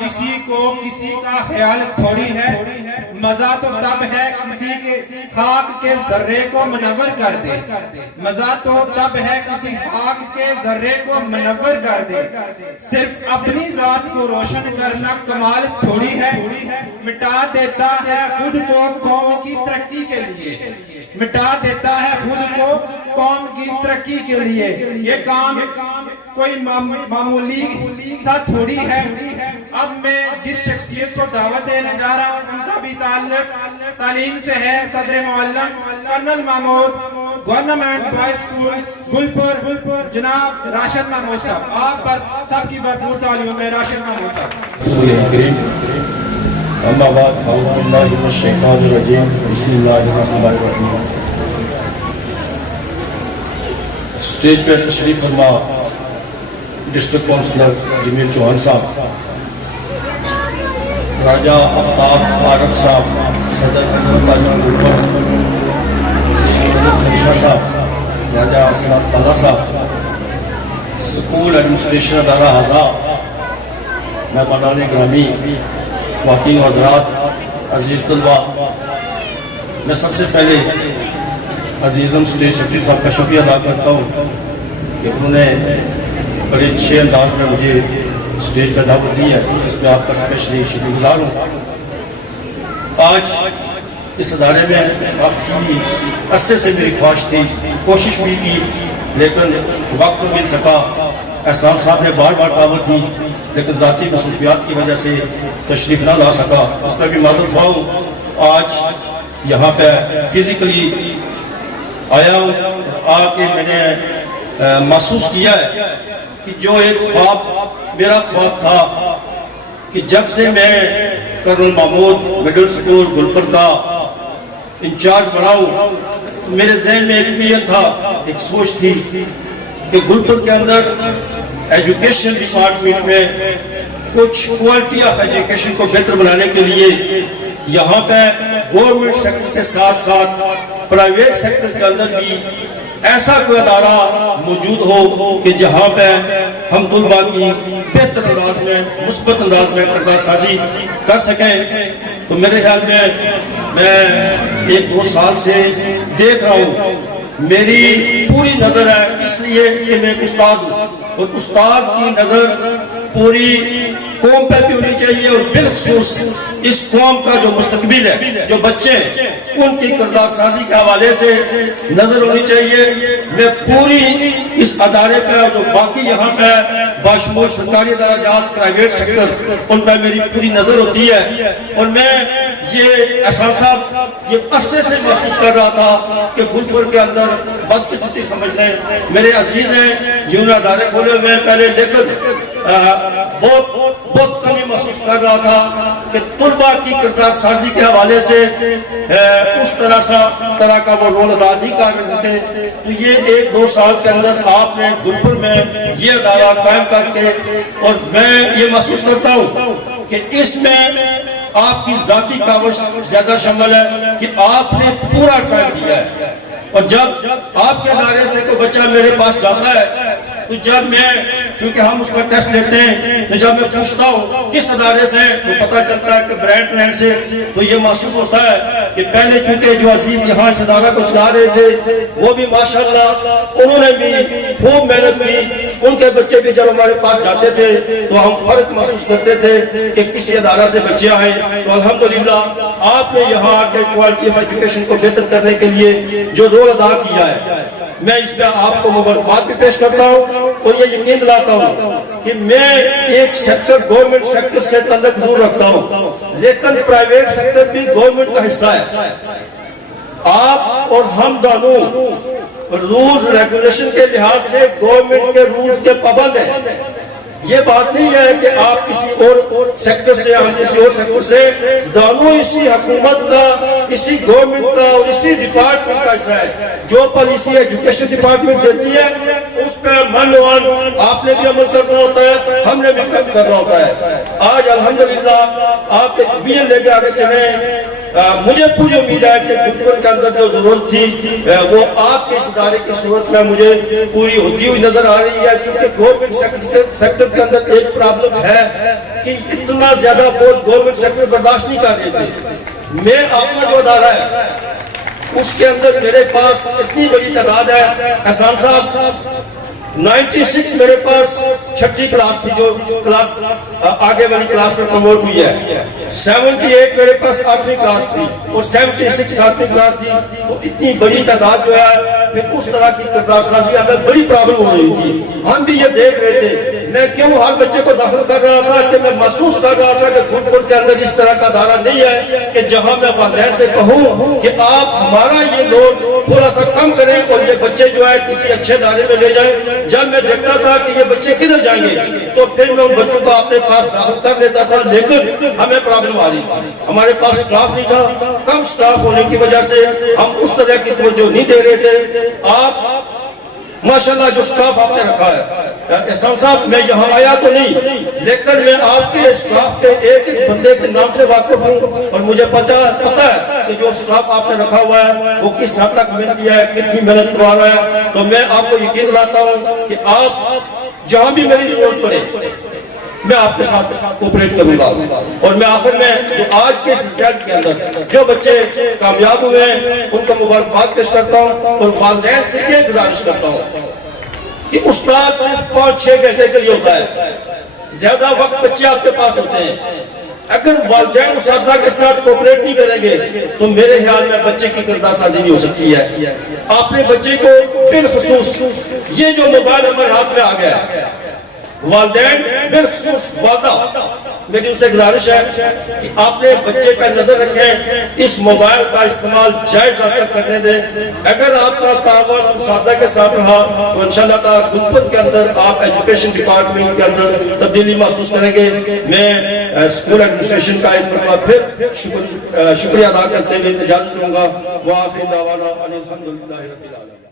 کسی کو کسی کا خیال تھوڑی ہے، مزہ تو تب ہے کسی کے خاک کے ذرے کو منور کر دے، مزہ تو تب ہے کسی خاک کے ذرے کو منور کر دے، صرف اپنی ذات کو روشن کرنا کمال تھوڑی ہے، مٹا دیتا ہے خود کو قوم کی ترقی کے لیے، مٹا دیتا ہے خود کو قوم کی ترقی کے لیے، یہ کام کوئی معمولی سا تھوڑی ہے۔ اب میں جس شخصیت کو دعوت دینے جا رہا ہوں ان کا بھی تعلق تعلیم سے ہے، صدر معلم colonel Mahmood, government boy school Gulpur, جناب راشد محمود صاحب، آپ پر سب کی بھرپور تعلیم میں راشد محمود صاحب۔ رسول کریم اما بعد فاعوذ باللہ من الشیطان الرجیم بسم اللہ الرحمن الرحیم۔ اسٹیج پہ تشریف فرما ڈسٹرکٹ کونسلر جمیل چوہان صاحب، راجہ آفتاب عارف صاحب، صدر گلپور، خلیشہ صاحب، راجہ اسلام فاضہ صاحب، سکول ایڈمنسٹریشن ادارہ حضرات، مہمانان گرامی، خواتین و حضرات، عزیز طلباء، میں سب سے پہلے عزیزم اسٹیج سیکرٹری صاحب کا شکریہ ادا کرتا ہوں کہ انہوں نے بڑے اچھے انداز میں مجھے اسٹیج پہ دعوت دی ہے، اس میں آپ کا اسپیشلی شکر گزار ہوں۔ آج اس ادارے میں کافی عرصے سے میری خواہش تھی، کوشش بھی کی لیکن وقت مل سکا، احسان صاحب نے بار بار دعوت دی لیکن ذاتی مصروفیات کی وجہ سے تشریف نہ لا سکا، اس پر بھی معذرت خواہ ہوں۔ آج یہاں پہ فزیکلی آیا ہوں، آ کے میں نے محسوس کیا ہے کہ جو ایک خواب میرا خواب تھا کہ جب سے میں colonel Mahmood middle school Gulpur کا انچارج بنا ہوں، میرے ذہن میں ایک نیت تھا، ایک سوچ تھی کہ گلپور کے اندر ایجوکیشن ڈپارٹمنٹ میں کچھ کوالٹی آف ایجوکیشن کو بہتر بنانے کے لیے یہاں پہ گورنمنٹ سیکٹر کے ساتھ ساتھ پرائیویٹ سیکٹر کے اندر بھی ایسا کوئی ادارہ موجود ہو کہ جہاں پہ ہم طلباء کی بہتر انداز میں، مثبت انداز میں کردار سازی کر سکیں۔ تو میرے خیال میں ایک دو سال سے دیکھ رہا ہوں، میری پوری نظر ہے اس لیے کہ میں ایک استاد ہوں اور استاد کی نظر پوری قوم پہ بھی ہونی چاہیے اور بالخصوص اس قوم کا جو مستقبل ہے، جو بچے ہیں، ان کی کردار سازی کے حوالے سے نظر ہونی چاہیے۔ میں پوری اس ادارے پہ جو باقی یہاں پہ باشمول سرکاری ادارات، پرائیویٹ سیکٹر، ان پہ میری پوری نظر ہوتی ہے اور میں یہ احسان صاحب یہ عرصے سے محسوس کر رہا تھا کہ گلپور کے اندر بدقسمتی سمجھ لیں، میرے عزیز ہیں جنہوں نے ادارے کھولے ہوئے ہیں پہلے، لیکن بہت کمی محسوس کر رہا تھا کہ طلباء کی کردار سازی کے حوالے سے اس طرح کا وہ رول ادا نہیں کر رہے تھے۔ تو یہ ایک دو سال کے اندر آپ نے گلپور میں یہ ادارہ قائم کر کے، اور میں یہ محسوس کرتا ہوں کہ اس میں آپ کی ذاتی کاوش زیادہ شامل ہے کہ آپ نے پورا ٹائم دیا ہے، اور جب آپ کے ادارے سے کوئی بچہ میرے پاس جاتا ہے تو جب میں، چونکہ ہم اس کا ٹیسٹ لیتے ہیں، تو جب میں پوچھتا ہوں کس ادارے سے تو پتہ چلتا ہے کہ برینڈ لینڈ سے، تو یہ محسوس ہوتا ہے کہ پہلے چونکہ جو عزیز یہاں اس ادارہ کو چلا رہے تھے وہ بھی ماشاءاللہ انہوں نے بھی خوب محنت کی، ان کے بچے بھی جب ہمارے پاس جاتے تھے تو ہم فرق محسوس کرتے تھے کہ کسی ادارہ سے بچے آئیں، تو الحمدللہ آپ نے یہاں آ کے کوالٹی آف ایجوکیشن کو بہتر کرنے کے لیے جو رول ادا کیا ہے، میں اس پہ آپ کو مبارکباد بھی پیش کرتا ہوں اور یہ یقین دلاتا ہوں کہ میں ایک سیکٹر گورنمنٹ سیکٹر سے تعلق ضرور رکھتا ہوں لیکن پرائیویٹ سیکٹر بھی گورنمنٹ کا حصہ ہے۔ آپ اور ہم دونوں رولز ریگولیشن کے لحاظ سے گورنمنٹ کے رولز کے پابند ہیں۔ یہ بات نہیں ہے کہ آپ کسی اور سیکٹر سے، ہم کسی اور سیکٹر سے، دونوں اسی حکومت کا، اسی گورنمنٹ کا اور اسی ڈپارٹمنٹ کا حصہ ہے۔ جو پالیسی ایجوکیشن ڈپارٹمنٹ دیتی ہے اس پہ من لوان آپ نے بھی عمل کرنا ہوتا ہے، ہم نے بھی عمل کرنا ہوتا ہے۔ آج الحمدللہ آپ ایک بیل لے کے آگے چلیں مجھے پوری امید ہے کہ گلبرگ کے اندر جو ضرورت تھی وہ آپ کے اس ادارے کی صورت میں مجھے پوری ہوتی ہوئی نظر آ رہی ہے. چونکہ گورنمنٹ سیکٹر کے اندر ایک پرابلم ہے کہ اتنا زیادہ گورنمنٹ سیکٹر برداشت نہیں کر رہے تھے. میں آپ کا جو ادارہ ہے اس کے اندر میرے پاس اتنی بڑی تعداد ہے. احسان صاحب 96 میرے پاس چھٹی کلاس تھی جو کلاس آگے والی کلاس میں پروموٹ ہوئی ہے. 78 میرے پاس 8ویں کلاس تھی اور 76 7ویں کلاس تھی. تو اتنی بڑی تعداد جو ہے پھر اس طرح کی کردار سازی ہمیں بڑی پرابلم ہو رہی تھی. ہم بھی یہ دیکھ رہے تھے. میں کیوں ہر بچے کو داخل کر رہا تھا کہ میں محسوس کر رہا تھا کہ گلبرگ کے اندر اس طرح کا ادارہ نہیں ہے کہ جہاں میں والدین سے کہوں کہ آپ ہمارا یہ لوڈ تھوڑا سا کم کریں اور یہ بچے جو ہے کسی اچھے ادارے میں لے جائیں. جب میں دیکھتا تھا کہ یہ بچے کدھر جائیں گے تو پھر میں ان بچوں کو اپنے پاس داخل کر لیتا تھا. لیکن ہمیں پرابلم آ رہی تھی. ہمارے پاس سٹاف نہیں تھا. کم سٹاف ہونے کی وجہ سے ہم اس طرح کی توجہ نہیں دے رہے تھے. آپ ماشاءاللہ جو سٹاف آپ نے رکھا ہے احسان صاحب, میں یہاں آیا تو نہیں لیکن میں آپ کے سٹاف کے ایک ایک بندے کے نام سے واقف ہوں اور مجھے پتہ ہے کہ جو سٹاف آپ نے رکھا ہوا ہے وہ کس حد تک محنت کیا ہے, کتنی محنت کروا رہا ہے. تو میں آپ کو یقین دلاتا ہوں کہ آپ جہاں بھی میری ضرورت پڑے میں آپ کے ساتھ کوپریٹ کروں گا. اور میں آخر میں جو آج کے اس رزلٹ کے اندر جو بچے کامیاب ہوئے ہیں ان کو مبارکباد پیش کرتا ہوں اور والدین سے یہ گزارش کرتا ہوں کہ استاد صرف 5-6 گھنٹے کے لیے ہوتا ہے. زیادہ وقت بچے آپ کے پاس ہوتے ہیں. اگر والدین اساتذہ کے ساتھ کوپریٹ نہیں کریں گے تو میرے خیال میں بچے کی کردار سازی نہیں ہو سکتی ہے. آپ نے بچے کو بالخصوص یہ جو موبائل ہمارے ہاتھ میں آ گیا ہے, والدین بالخصوص والدہ میری ان سے گزارش ہے کہ آپ نے بچے پر نظر رکھیں, اس موبائل کا استعمال جائز حد تک کرنے دیں. اگر آپ کا تعاون اساتذہ کے ساتھ رہا تو انشاءاللہ تعالی گلبرگ کے اندر آپ ایجوکیشن ڈپارٹمنٹ کے اندر تبدیلی محسوس کریں گے. میں اسکول ایڈمنسٹریشن کا ایک مرتبہ پھر شکریہ ادا کرتے ہوئے اجازت دوں گا. وآخر دعوانا ان الحمدللہ رب العالمین.